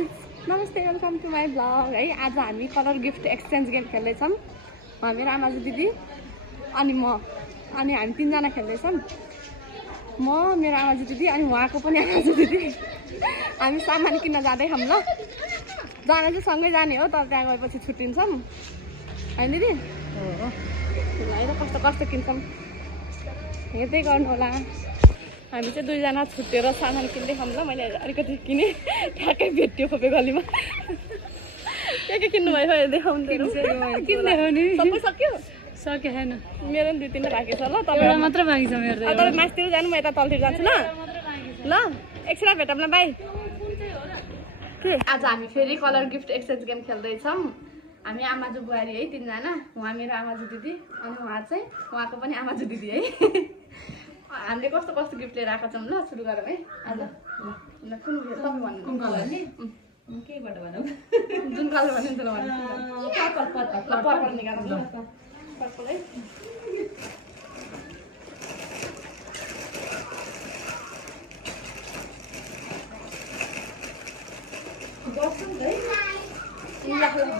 Guys नमस्ते welcome to my blog है। आज हामी कलर गिफ्ट एक्सचेन्ज गेम खेल्दैछौँ। मेरो आमाजु दिदी अनि म अनि हामी तीनजना खेल्दैछौँ। म मेरो आमाजु दिदी अनि उहाँको पनि आमाजु दिदी। हामी सामान किन्न जाँदैछौँ ल। जान चाहिँ सँगै जाने हो तर त्यहाँ गएपछि छुट्टिन्छौँ होइन दिदी? होइन कस्तो कस्तो किन्छौँ हेर्दै गर्नु होला। हामी चाहिँ दुईजना छुट्टेर सामान किन्दैछौँ ल। मैले अलिकति किनेँ ठ्याक्कै भेट्यो खोपे गलीमा। के किन्नु भयो हेर्दै किन्दै हो नि। सबै सक्यो? सके छैन मेरो पनि 2-3 बाँकी छ ल। तपाईँ मात्र बाँकी छ मेरो। तपाईँ मासतिर जानु म यता तलतिर जान्छु ल। ल एकछिन भेटौँ ल बाई। के आज हामी फेरि कलर गिफ्ट एक्सचेन्ज गेम खेल्दैछौँ। हामी आमाजु बुहारी है तीनजना। उहाँ मेरो आमाजु दिदी अनि उहाँ चाहिँ उहाँको पनि आमाजु दिदी है। हामीले कस्तो कस्तो गिफ्ट लिएर आएका छौँ ल। सुरु गरौँ है आज। ल कुन तपाईँ भन्नु? कुन कलर नि? केबाट भनौँ? जुन कलर भन्नु नि त भन्नु। पर्पल निकालौँ ल। पर्पल है।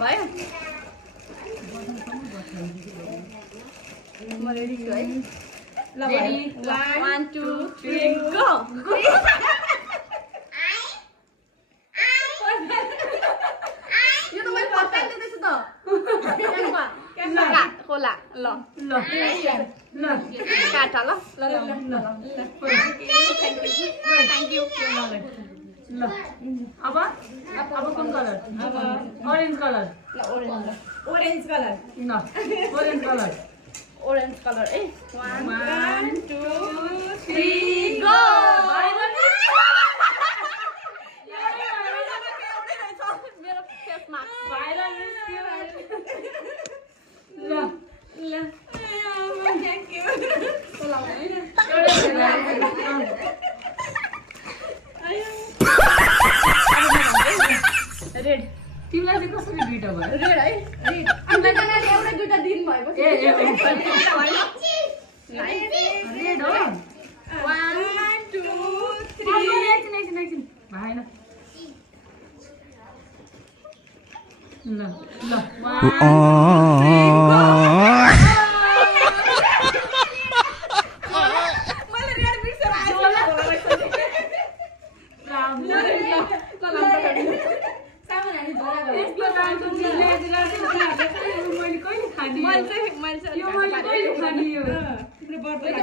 भयो म रेडी छु है। Ready? 1, 2, 3, go! यो त मैले पत्ता दिँदैछु त। खोला ल ल ल काटा ल ल ल ल थ्याङ्क यू। ल अब कुन कलर? अब ऑरेंज कलर। ल ओरेन्ज ल ऑरेंज कलर न ऑरेंज कलर। ओरेन्ज कलर है। 1, 2, 3 गो! मेरो फेस मास्क ल ल थ्याङ्क यू। रेड तिमीलाई चाहिँ कसरी दुईटा भयो? रेड है रेड। अन्त एउटा दुईटा दिन भएपछि रेड हो। 1, 2, 3 एकछिन भएन। ल ल 1 मैले रेड बिर्सेर आएँ।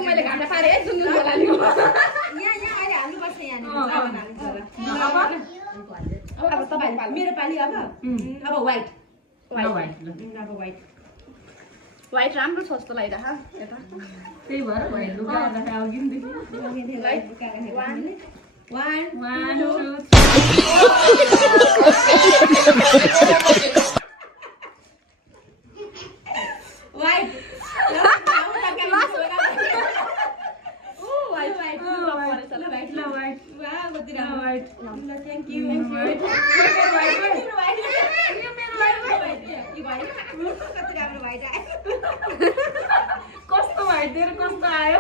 मैले घाटा पारेँ है जुन बोलालीको। अब तपाईँ मेरो पाली अब व्हाइट व्हाइट राम्रो छ जस्तो लागिरहेको यता। त्यही भएर व्हाइट लुगा लगाएर अघि नि देखि। 1, 2 व्हाइट कस्तो व्हाइट दिएर कस्तो आयो?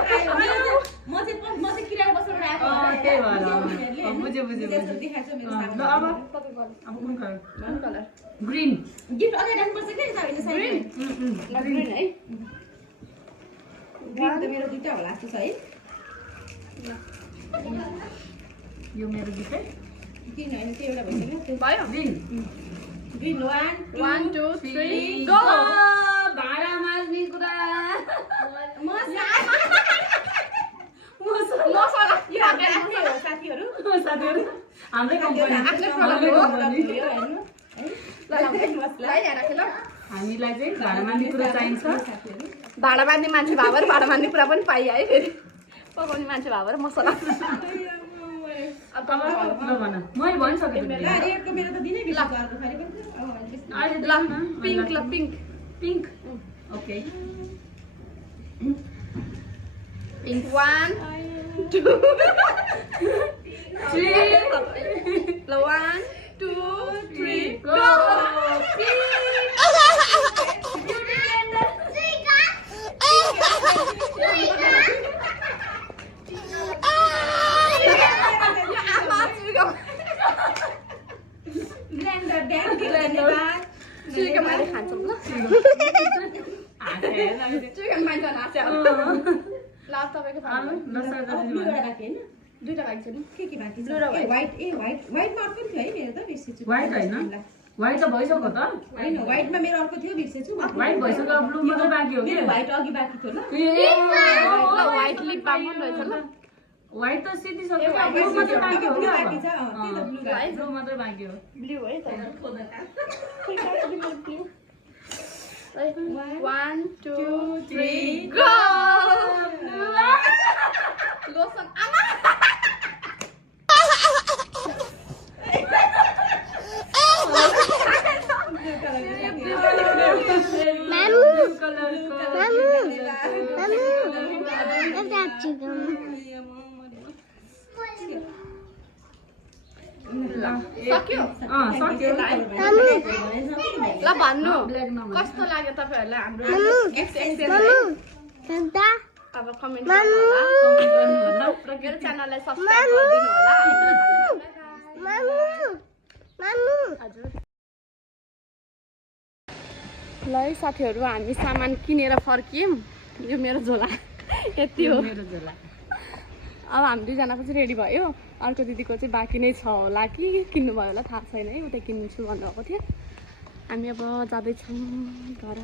म चाहिँ किराले बसेर आएको। त्यही भएर बुझे ल अब कुन कलर? ग्रीन। गिफ्ट अझै राख्नुपर्छ के तपाईँले ग्रीन ग्रीन है। ग्रीन त मेरो दुईटा होला जस्तो छ है। यो मेरो गिफ्ट है। किन हैन त्यो एउटा भइसक्यो भयो। Green green 1, 2, 3 go! भाडा माझ्ने कुरा मसला यो आफ्नै हो साथीहरु हाम्रै कम्पनी आफ्नै प्रडक्ट हो हेर्नु है। ल मसला है राखे ल। हामीलाई चाहिँ भाडा माग्ने कुरा चाहिन्छ। भाडा बाँध्ने मान्छे भावर भाडा माग्ने कुरा पनि पाइहाल्यो फेरि। पकाउने मान्छे भावर मसला। अब ल भन मै भनिसके रेडको मेरो त दिनै बिर्सेको अर्को फेरि पनि अहिले ल पिंक ल पिंक पिंक ओके पिंक 1, 2, 3 ल 1, 2, 3 गो! चुइको माले खान्छौँ ल हाँसे चुइको मान्छ हाँस्यो ल तपाईँको आलु दसवटा दिदी ब्लूवटा राखेँ होइन दुईटा बाइक छ नि के बाँकी छ Blue र white. व्हाइटमा अर्को थियो है मेरो त बिर्सेछु व्हाइट होइन व्हाइट त भइसक्यो त होइन व्हाइटमा मेरो अर्को थियो बिर्सेछु व्हाइट भइसक्यो ब्लू मात्रै बाँकी हो मेरो कि व्हाइट अघि बाँकी थियो ल ल व्हाइट लिप बाम पनि रहेछ ल व्हाइट त सिधिसक्यो ए, white ब्लू मात्रै बाँकी हो ब्लू क्या बाँकी छ त्यही त ब्लू बाँकी ब्लू मात्रै बाँकी हो ब्लू है त 1 2 3 गो लोसन आमा सक्यो सक्यो ल भन्नु ब्ल्याक नभए कस्तो लाग्यो तपाईहरुलाई हाम्रो गिफ्ट एक्सचेन्ज अब कमेन्ट गर्नु होला कमेन्ट गर्नु होला र मेरो च्यानललाई सब्स्क्राइब गरिदिनु होला हजुर ल है साथीहरु हामी सामान किनेर फर्कियौं यो मेरो झोला यति हो मेरो झोला अब हामी दुईजनाको चाहिँ रेडी भयो अर्को दिदीको चाहिँ बाँकी नै छ होला कि किन्नु भयो होला थाहा छैन है उतै किन्छु भन्नुभएको थियो हामी अब जाँदैछौँ घर